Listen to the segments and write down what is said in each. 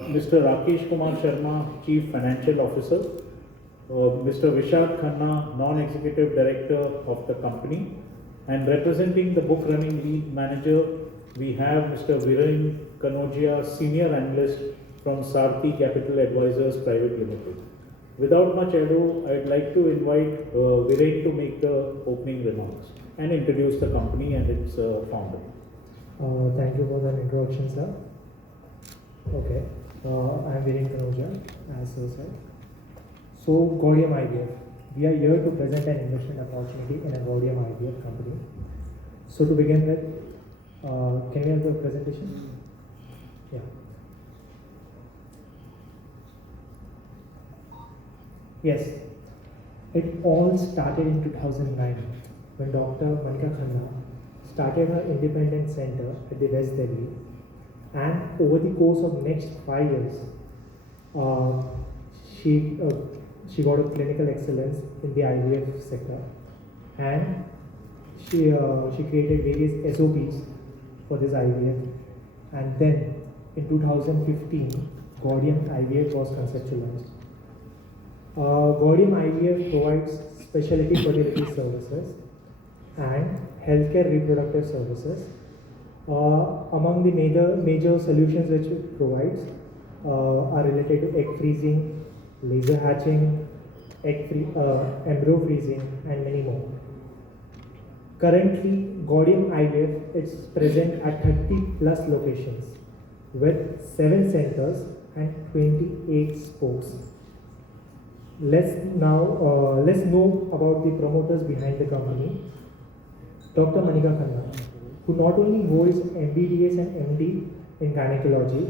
Mr. Rakesh Kumar Sharma, Chief Financial Officer, Mr. Vishak Khanna, Non-Executive Director of the company, and representing the book running lead manager, we have Mr. Viren Kanodia, Senior Analyst from Sarthi Capital Advisors Private Limited. Without much ado, I'd like to invite Viren to make the opening remarks and introduce the company and its founder. Thank you for that introduction, sir. Okay, I am Manika Khanna, as sir said. So, Gaudium IVF. We are here to present an investment opportunity in a Gaudium IVF company. So, to begin with, can we have the presentation? Yeah. Yes, it all started in 2009 when Dr. Manika Khanna started her independent center at the West Delhi, and over the course of next 5 years, she got a clinical excellence in the IVF sector, and she created various SOPs for this IVF, and then in 2015, Gaudium IVF was conceptualized. Gaudium IVF provides specialty fertility services and healthcare reproductive services. Among the major solutions which it provides are related to egg freezing, laser hatching, embryo freezing, and many more. Currently, Gaudium IVF is present at 30 plus locations with 7 centers and 28 spokes. Let's know about the promoters behind the company. Dr. Manika Khanna, who not only holds MBBS and MD in gynecology,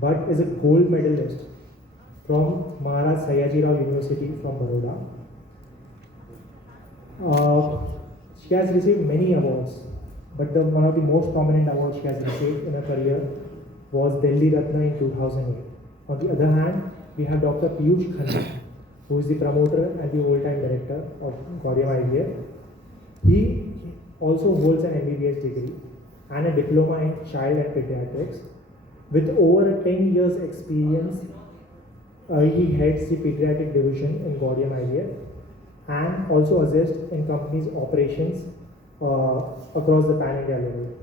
but is a gold medalist from Maharaj Sayaji Rao University from Baroda. She has received many awards, but one of the most prominent awards she has received in her career was Delhi Ratna in 2008. On the other hand, we have Dr. Piyush Khanna, who is the promoter and the whole-time director of Gaudium IVF. He also holds an MBBS degree and a diploma in child and pediatrics. With over 10 years experience, he heads the pediatric division in Gaudium IVF and also assists in company's operations across the pan-India level.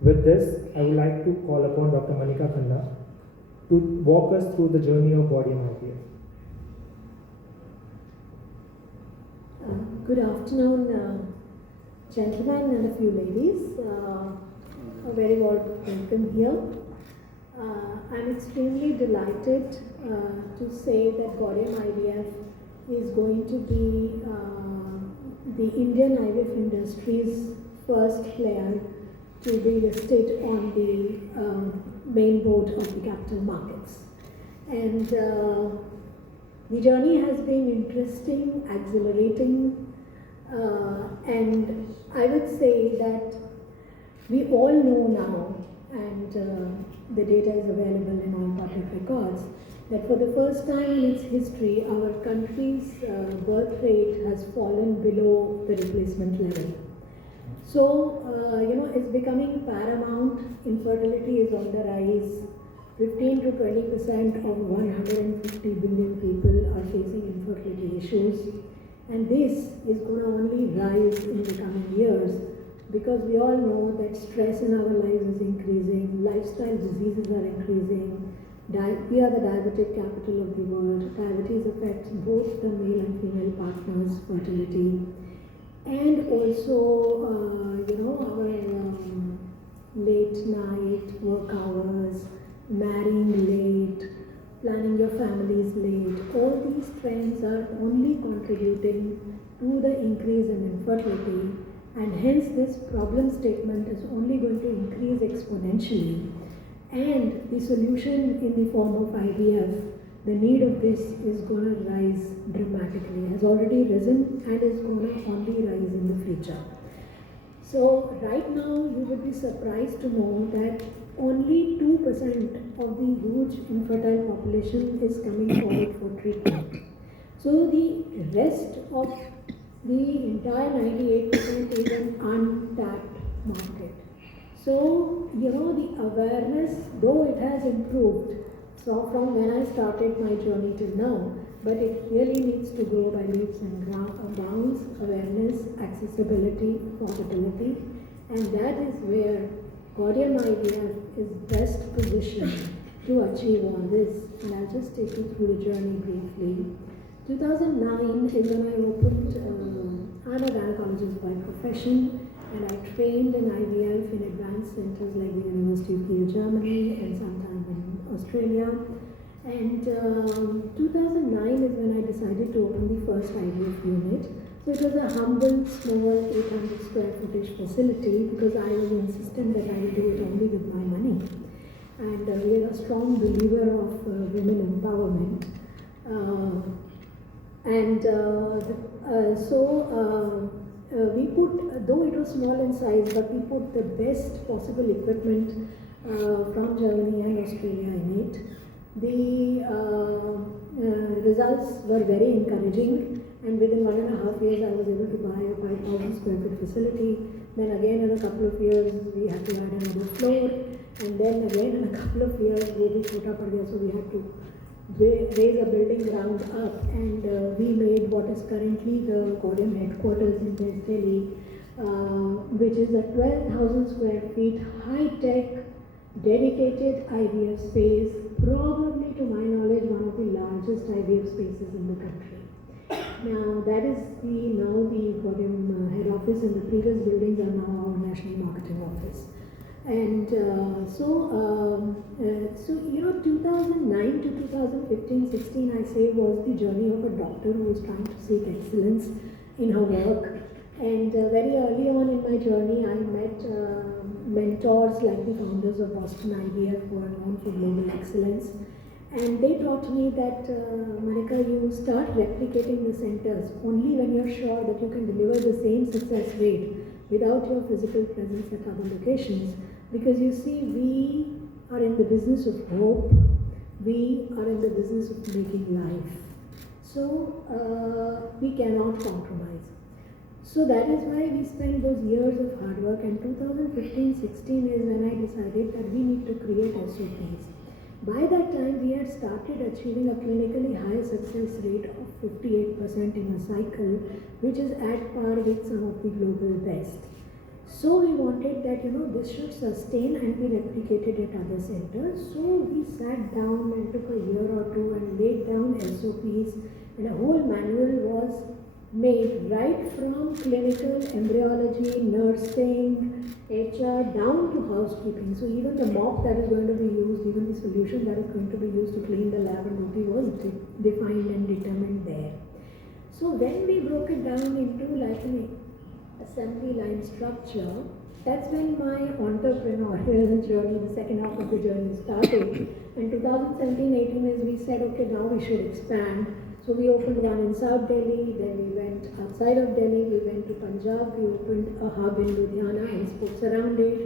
With this, I would like to call upon Dr. Manika Khanna to walk us through the journey of Gaudium IVF. Good afternoon, gentlemen and a few ladies. A very warm welcome here. I'm extremely delighted to say that Gaudium IVF is going to be the Indian IVF industry's first player to be listed on the main board of the capital markets. And the journey has been interesting, exhilarating, and I would say that we all know now, and the data is available in all public records, that for the first time in its history, our country's birth rate has fallen below the replacement level. So, it's becoming paramount. Infertility is on the rise. 15 to 20% of 150 billion people are facing infertility issues, and this is going to only rise in the coming years because we all know that stress in our lives is increasing, lifestyle diseases are increasing, we are the diabetic capital of the world. Diabetes affects both the male and female partners' fertility, and also our late night work hours, marrying late, planning your families late. All these trends are only contributing to the increase in infertility, and hence this problem statement is only going to increase exponentially. And the solution in the form of IVF, the need of this is going to rise dramatically, has already risen and is going to only rise in the future. So right now you would be surprised to know that only 2% of the huge infertile population is coming forward for treatment. So the rest of the entire 98% is an untapped market. So, the awareness, though it has improved, So from when I started my journey till now, but it really needs to grow by leaps and bounds, awareness, accessibility, affordability, and that is where Gaudium IVF is best positioned to achieve all this. And I'll just take you through the journey briefly. 2009 is when I opened, I'm a gynecologist by profession, and I trained in IVF in advanced centers like the University of Kiel, Germany, and sometime in Australia. And 2009 is when I decided to open the first IVF unit. So it was a humble, small, 800 square footage facility because I was insistent that I would do it only with my money. And we are a strong believer of women empowerment. We put, though it was small in size, but we put the best possible equipment from Germany and Australia in it. The results were very encouraging, and within 1.5 years I was able to buy a 5,000 square foot facility. Then again in a couple of years we had to add another floor, and then again in a couple of years so we had to raise a building ground up, and we made what is currently the Gaudium headquarters in West Delhi, which is a 12,000 square feet high-tech dedicated IVF space, probably to my knowledge one of the largest IVF spaces in the country. Now that is now the Gaudium head office, and the previous buildings are now our national marketing office. And so 2009 to 2015-16 I say was the journey of a doctor who was trying to seek excellence in her work. And very early on in my journey I met mentors like the founders of Boston IVF who are known for global excellence. And they taught me that, Manika, you start replicating the centers only when you're sure that you can deliver the same success rate without your physical presence at other locations. Because you see, we are in the business of hope, we are in the business of making life. So we cannot compromise. So that is why we spent those years of hard work, and 2015-16 is when I decided that we need to create SOPs. By that time, we had started achieving a clinically high success rate of 58% in a cycle, which is at par with some of the global best. So we wanted that, this should sustain and be replicated at other centers. So we sat down and took a year or two and laid down SOPs, and a whole manual was made right from clinical, embryology, nursing, HR, down to housekeeping. So even the mop that is going to be used, even the solution that is going to be used to clean the lab and OT was defined and determined there. So when we broke it down into like an assembly line structure, that's when my entrepreneurial journey, the second half of the journey started. And 2017-18 is we said, okay, now we should expand. So we opened one in South Delhi, then we went outside of Delhi, we went to Punjab, we opened a hub in Ludhiana and sports around it.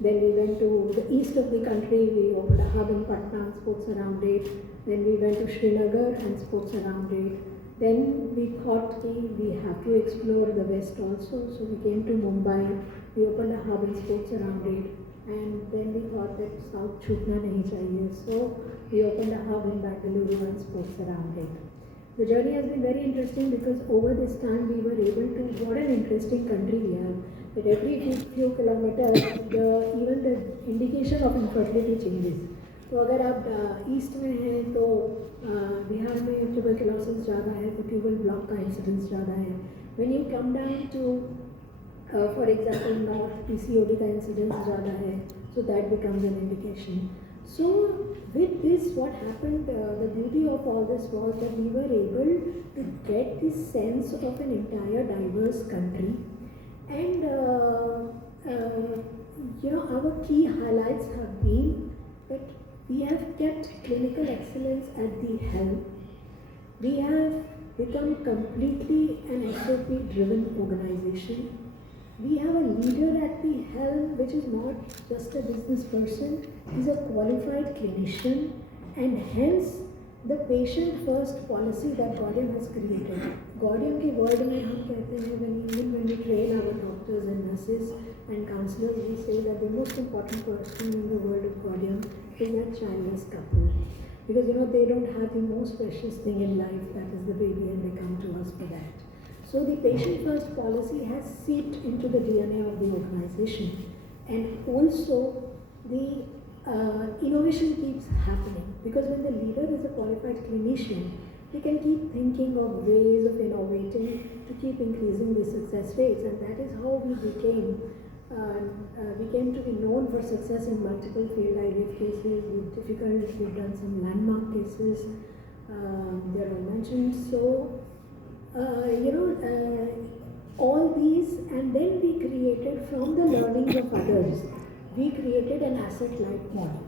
Then we went to the east of the country, we opened a hub in Patna and sports around it. Then we went to Srinagar and sports around it. Then we thought we have to explore the west also, so we came to Mumbai, we opened a hub in sports around it. And then we thought that South chutna nahi chahiye, so we opened a hub in Bangalore and sports around it. The journey has been very interesting because over this time we were able to, what an interesting country we have, that every few kilometers even the indication of infertility changes. तो अगर आप east में हैं तो बिहार में tuberculosis ज़्यादा है, तो ट्यूबल ब्लॉक का इंसिडेंस ज़्यादा है. When you come down to for example north, PCOD का इंसिडेंस ज़्यादा है, so that becomes an indication. So with this, what happened, the beauty of all this was that we were able to get this sense of an entire diverse country. And our key highlights have been that we have kept clinical excellence at the helm. We have become completely an SOP-driven organization. We have a leader at the helm, which is not just a business person, he's a qualified clinician, and hence the patient-first policy that Gaudium has created. Gaudium के word में हम कहते हैं, when we train our doctors and nurses and counselors, we say that the most important person in the world of Gaudium is a childless couple. because they don't have the most precious thing in life, that is the baby, and they come to us for that. So the patient first policy has seeped into the DNA of the organization, and also the innovation keeps happening, because when the leader is a qualified clinician, he can keep thinking of ways of innovating to keep increasing the success rates, and that is how we came to be known for success in multiple failed IVF cases. We've done some landmark cases, they are all mentioned. So, all these, and then we created from the learnings of others, we created an asset-light model.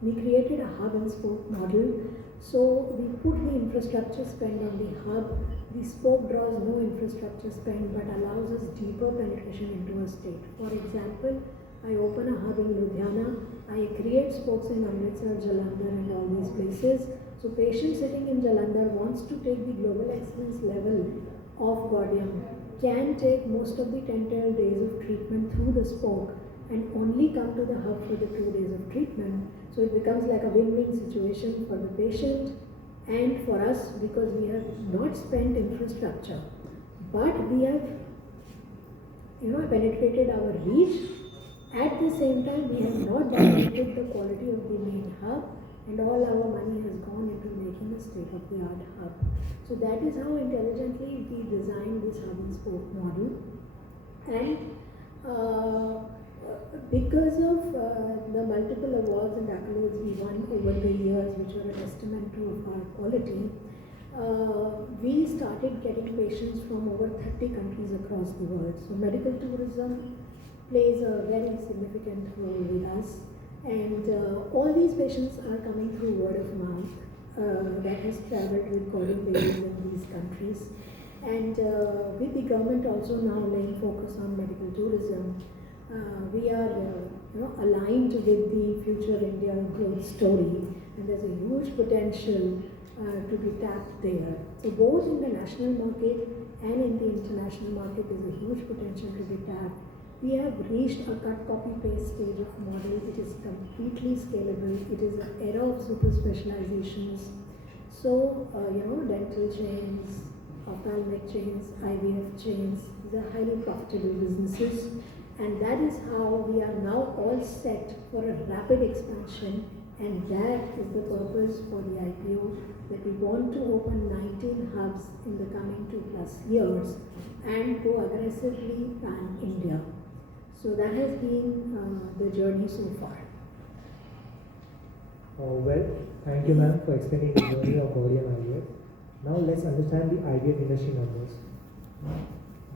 We created a hub and spoke model. So we put the infrastructure spend on the hub. The spoke draws no infrastructure spend but allows us deeper penetration into a state. For example, I open a hub in Ludhiana, I create spokes in Amritsar, Jalandhar and all these places. So patient sitting in Jalandhar wants to take the global excellence level of Gaudium, can take most of the 10-12 days of treatment through the spoke and only come to the hub for the 2 days of treatment. So it becomes like a win-win situation for the patient and for us, because we have not spent infrastructure, but we have penetrated our reach. At the same time, we have not diluted the quality of the main hub, and all our money has gone into making a state-of-the-art hub. So that is how intelligently we designed this hub and spoke model. And because of the multiple awards and accolades we won over the years, which are a testament to our quality, we started getting patients from over 30 countries across the world. So medical tourism plays a very significant role with us, and all these patients are coming through word of mouth that has traveled with Gaudium babies in these countries. And with the government also now laying focus on medical tourism, we are aligned with the Future India growth story, and there's a huge potential to be tapped there. So both in the national market and in the international market, there's a huge potential to be tapped. We have reached a cut, copy, paste stage of model. It is completely scalable. It is an era of super specializations. So, dental chains, ophthalmic chains, IVF chains, these are highly profitable businesses. And that is how we are now all set for a rapid expansion. And that is the purpose for the IPO, that we want to open 19 hubs in the coming 2+ years and go aggressively pan-India. So that has been the journey so far. Well, thank you ma'am for explaining the journey of Gaudium IVF. Now let's understand the IVF industry numbers.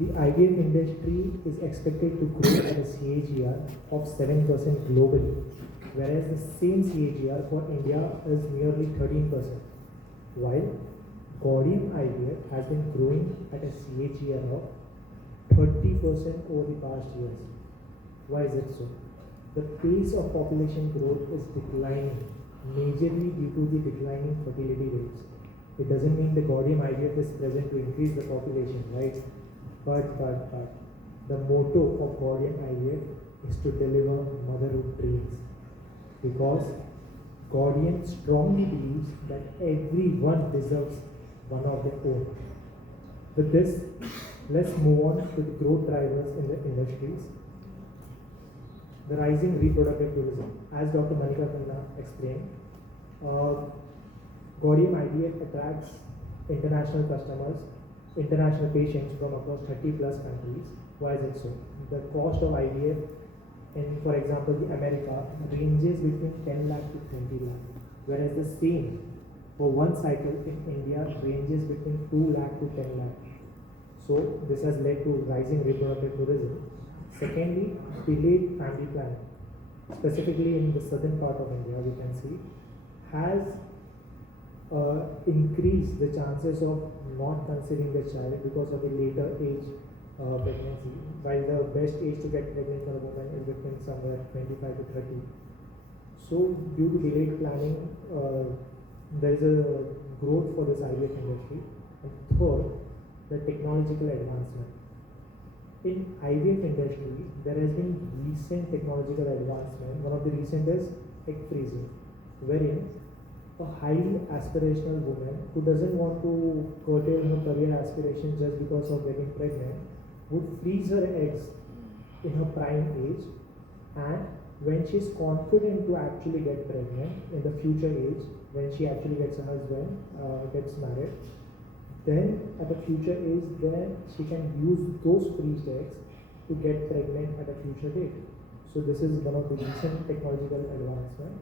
The IVF industry is expected to grow at a CAGR of 7% globally, whereas the same CAGR for India is nearly 13%, while Gaudium IVF has been growing at a CAGR of 30% over the past years. Why is it so? The pace of population growth is declining, majorly due to the declining fertility rates. It doesn't mean the Gaudium IVF is present to increase the population, right? But the motto of Gaudium IVF is to deliver motherhood dreams, because Gaudium strongly believes that everyone deserves one of their own. With this, let's move on to the growth drivers in the industries. The rising reproductive tourism. As Dr. Manika Khanna explained, Gaudium IVF attracts international customers, international patients from across 30+ countries. Why is it so? The cost of IVF in, for example, the America ranges between 10 lakh to 20 lakh, whereas the same for one cycle in India ranges between 2 lakh to 10 lakh. So this has led to rising reproductive tourism. Secondly, delayed family planning, specifically in the southern part of India, we can see, has increased the chances of not conceiving the child because of the later age pregnancy, while the best age to get pregnant for a woman is between somewhere 25 to 30. So due to delayed planning, there is a growth for this IVF industry. And third, the technological advancement. In IVF industry, there has been recent technological advancement. One of the recent is egg freezing, wherein a highly aspirational woman who doesn't want to curtail her career aspirations just because of getting pregnant would freeze her eggs in her prime age, and when she's confident to actually get pregnant in the future age, when she actually gets a husband, gets married, then at the future age, then she can use those freezed eggs to get pregnant at a future date. So this is one of the recent technological advancement.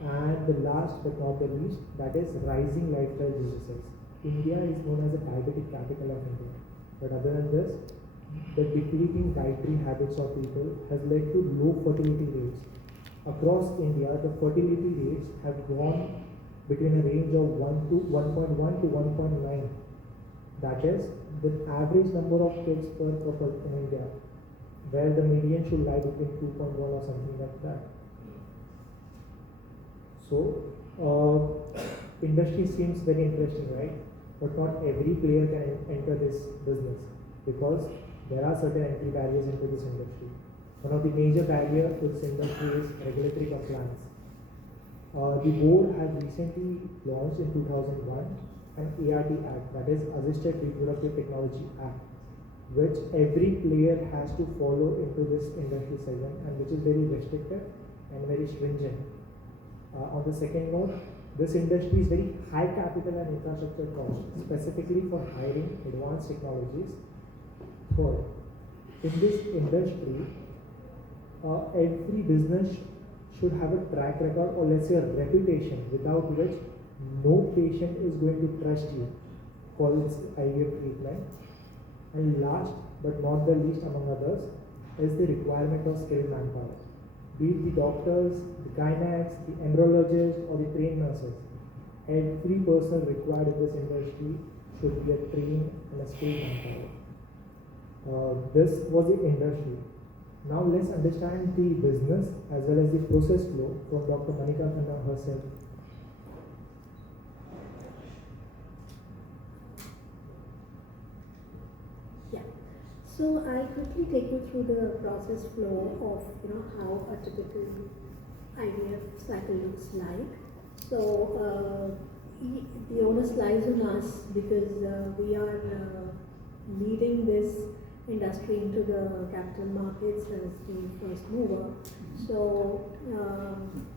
And the last but not the least, that is rising lifestyle diseases. India is known as the diabetic capital of India. But other than this, the depleting dietary habits of people has led to low fertility rates. Across India, the fertility rates have gone between a range of 1 to 1.1 to 1.9. That is the average number of kids per couple in India, where the median should lie between 2.1 or something like that. So, industry seems very interesting, right? But not every player can enter this business because there are certain entry barriers into this industry. One of the major barriers to this industry is regulatory compliance. The board has recently launched in 2001 an ART Act, that is Assisted Reproductive Technology Act, which every player has to follow into this industry segment and which is very restrictive and very stringent. On the second note, this industry is very high capital and infrastructure cost, specifically for hiring advanced technologies. Third, in this industry, every business should have a track record or let's say a reputation without which no patient is going to trust you for this IVF treatment. And last but not the least among others is the requirement of skilled manpower. Be it the doctors, the gynecologists, the embryologists or the trained nurses. Every person required in this industry should be a trained and a skilled manpower. This was the industry. Now let's understand the business as well as the process flow from Dr. Manika Khanna herself. Yeah. So I'll quickly take you through the process flow of how a typical IVF cycle looks like. So the onus lies on us because we are leading this industry into the capital markets as the first mover. So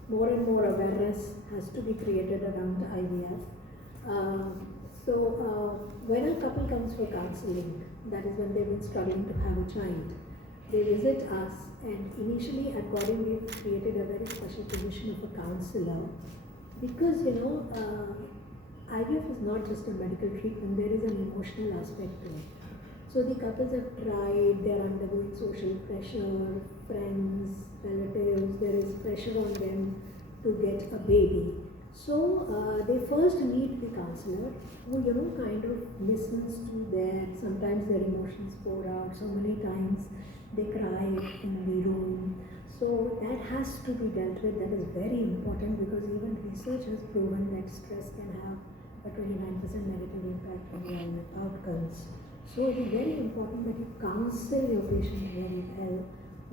more and more awareness has to be created around IVF. When a couple comes for counseling, that is when they've been struggling to have a child, they visit us, and initially at Gaudium we've created a very special position of a counselor because IVF is not just a medical treatment, there is an emotional aspect to it. So the couples have tried, they are undergoing social pressure, friends, relatives, there is pressure on them to get a baby. So they first meet the counselor who kind of listens to sometimes their emotions pour out, so many times they cry in the room. So that has to be dealt with, that is very important because even research has proven that stress can have a 29% negative impact on your outcomes. So it is very important that you counsel your patient very well.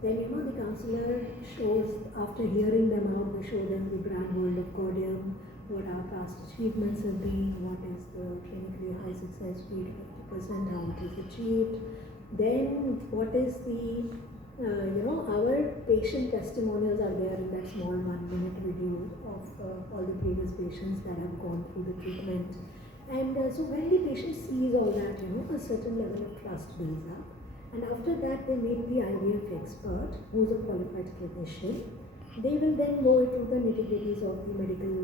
Then the counselor shows, after hearing them out, we show them the brand world of Gaudium, what our past achievements have been, what is the clinically high success rate, 50%, how it is achieved. Then what is the, our patient testimonials are there in that small 1-minute video of all the previous patients that have gone through the treatment. And so when the patient sees all that, a certain level of trust builds up. And after that, they meet the IVF expert, who is a qualified clinician. They will then go into the nitty-gritties of the medical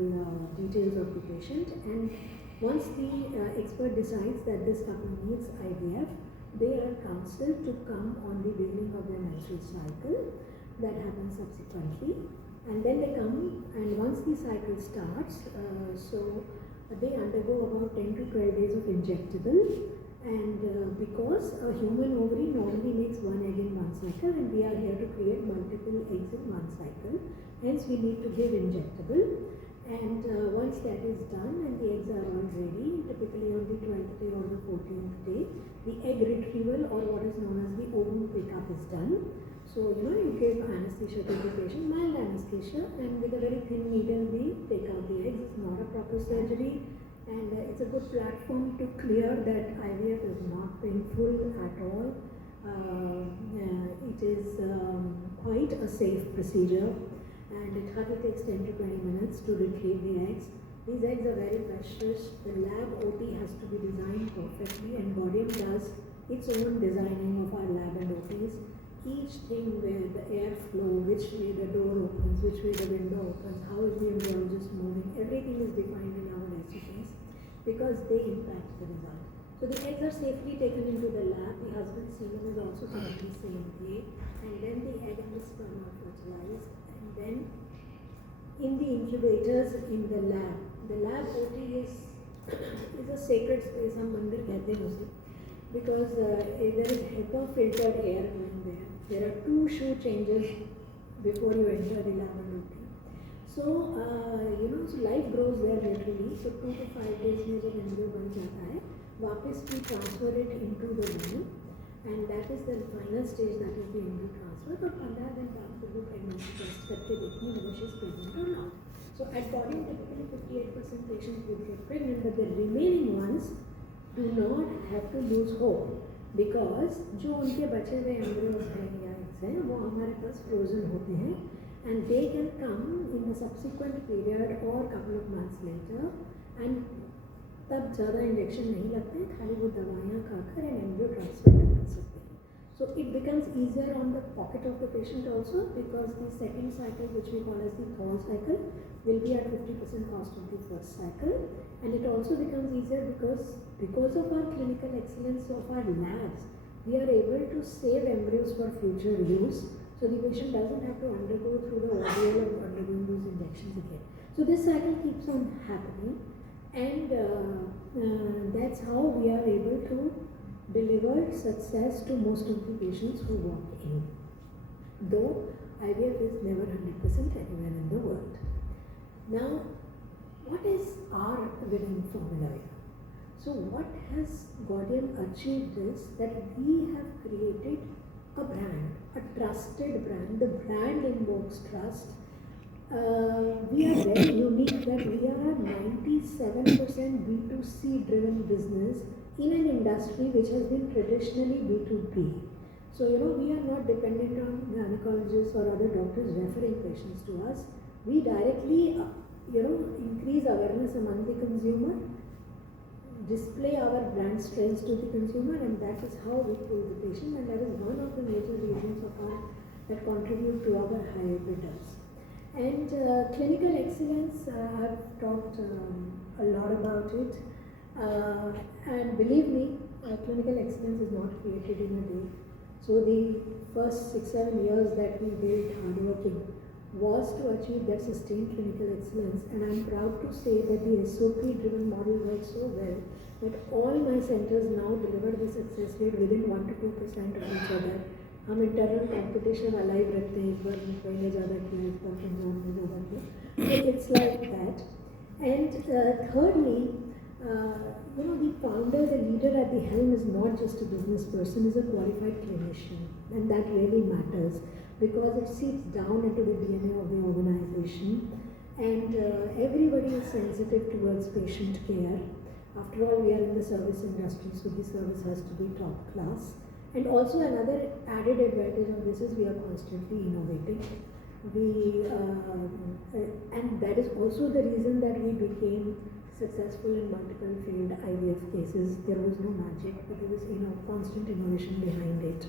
details of the patient. And once the expert decides that this couple needs IVF, they are counseled to come on the beginning of their menstrual cycle. That happens subsequently. And then they come, and once the cycle starts, they undergo about 10 to 12 days of injectable. And because a human ovary normally makes one egg in one cycle, and we are here to create multiple eggs in one cycle, hence we need to give injectable. And once that is done and the eggs are all ready, the typically on the 12th day or the 14th day. The egg retrieval, or what is known as the ovum pickup, is done. So, you give anesthesia to the patient, mild anesthesia, and with a very thin needle we take out the eggs. It's not a proper surgery, and it's a good platform to clear that IVF is not painful at all. It is quite a safe procedure, and it hardly takes 10 to 20 minutes to retrieve the eggs. These eggs are very precious. The lab OT has to be designed perfectly, and Gaudium does its own designing of our lab and OTs. Each thing where the air flow, which way the door opens, which way the window opens, how is the embryologist moving, everything is defined in our SOPs because they impact the result. So the eggs are safely taken into the lab. The husband's semen is also taken the same day, and then the egg and the sperm are fertilized, and then in the incubators in the lab. The lab OT is a sacred space, हम मंदिर कहते हैं उसे, because there is HEPA filtered air going there. There are 2 shoe changes before you enter the lab and OT. So, so life grows there literally. So 2 to 5 days में जब embryo बन जाता है, वापस we transfer it into the womb, and that is the final stage, that is the embryo transfer. But 15 दिन बाद फिर वो pregnancy test करके देखनी whether she is pregnant or not. So at Gaudium, typically 58% patients would get pregnant, but the remaining ones do not have to lose hope, because जो उनके बचे हुए embryos हैं या eggs हैं वो हमारे पास frozen होते हैं, and they can come in the subsequent period or couple of months later, and तब ज़्यादा इंजेक्शन नहीं लगते हैं, खाली वो दवाइयाँ खाकर and embryo transfer कर सकते हैं. So it becomes easier on the pocket of the patient also, because the second cycle, which we call as the thaw cycle, will be at 50% cost of the first cycle, and it also becomes easier because of our clinical excellence of our labs, we are able to save embryos for future use, so the patient doesn't have to undergo through the ordeal of undergoing those injections again. So this cycle keeps on happening, and that's how we are able to deliver success to most of the patients who walk in, though IVF is never 100% anywhere in the world. Now, what is our winning formula here? So what has Gaudium achieved is that we have created a brand, a trusted brand. The brand invokes trust. We are very unique that we are a 97% B2C driven business in an industry which has been traditionally B2B. So, we are not dependent on gynecologists or other doctors referring patients to us. We directly, increase awareness among the consumer, display our brand strengths to the consumer, and that is how we pull the patient, and that is one of the major reasons that contribute to our high EBITDA. And clinical excellence, I've talked a lot about it, and believe me, clinical excellence is not created in a day. So the first 6-7 years that we built hardworking was to achieve that sustained clinical excellence, and I'm proud to say that the SOP driven model works so well that all my centers now deliver the success rate within 1 to 2% of each other. हम internal competition alive रखते हैं, इस बार पहले ज़्यादा किया, इस बार पंजाब ने ज़्यादा किया. So it's like that. And thirdly, the founder, the leader at the helm is not just a business person, is a qualified clinician, and that really matters because it seeps down into the DNA of the organization, and everybody is sensitive towards patient care. After all, we are in the service industry, so the service has to be top class. And also another added advantage of this is we are constantly innovating. And that is also the reason that we became successful in multiple failed IVF cases. There was no magic, but there was constant innovation behind it.